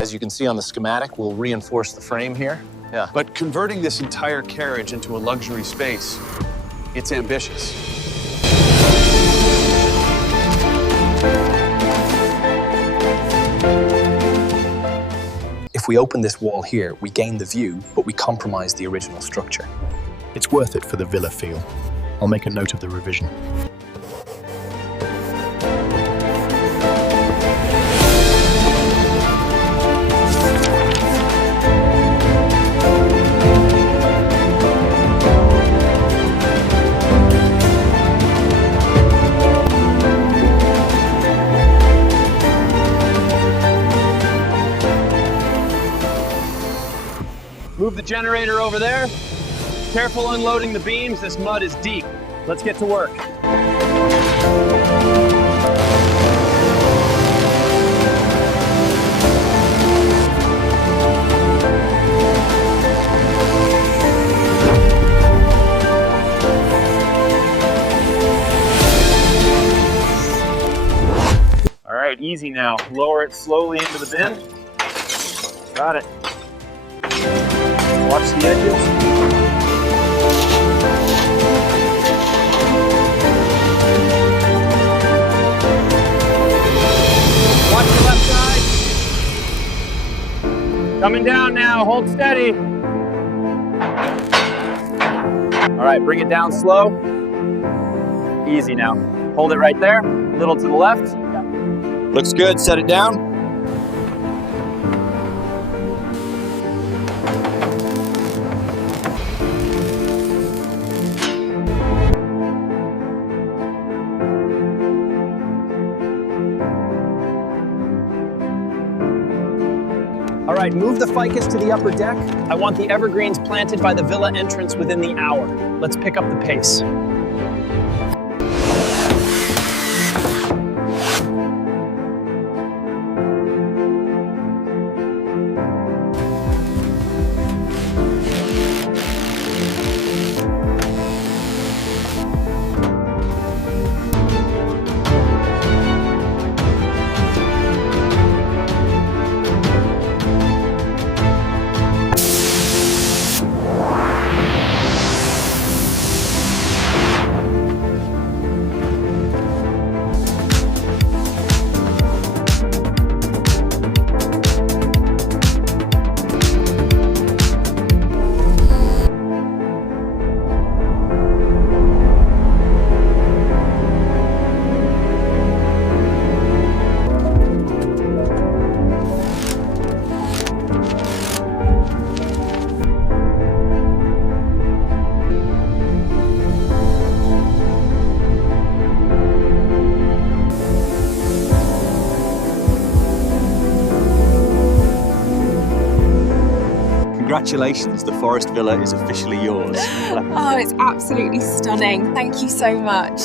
As you can see on the schematic, we'll reinforce the frame here. Yeah. But converting this entire carriage into a luxury space, it's ambitious. If we open this wall here, we gain the view, but we compromise the original structure. It's worth it for the villa feel. I'll make a note of the revision. Move the generator over there. Careful unloading the beams, this mud is deep. Let's get to work. All right, easy now. Lower it slowly into the bin. Got it. Watch the edges. Watch the left side. Coming down now, hold steady. All right, bring it down slow. Easy now. Hold it right there, a little to the left. Looks good, set it down. All right, move the ficus to the upper deck. I want the evergreens planted by the villa entrance within the hour. Let's pick up the pace. Congratulations, the Forest Villa is officially yours. Oh, it's absolutely stunning. Thank you so much.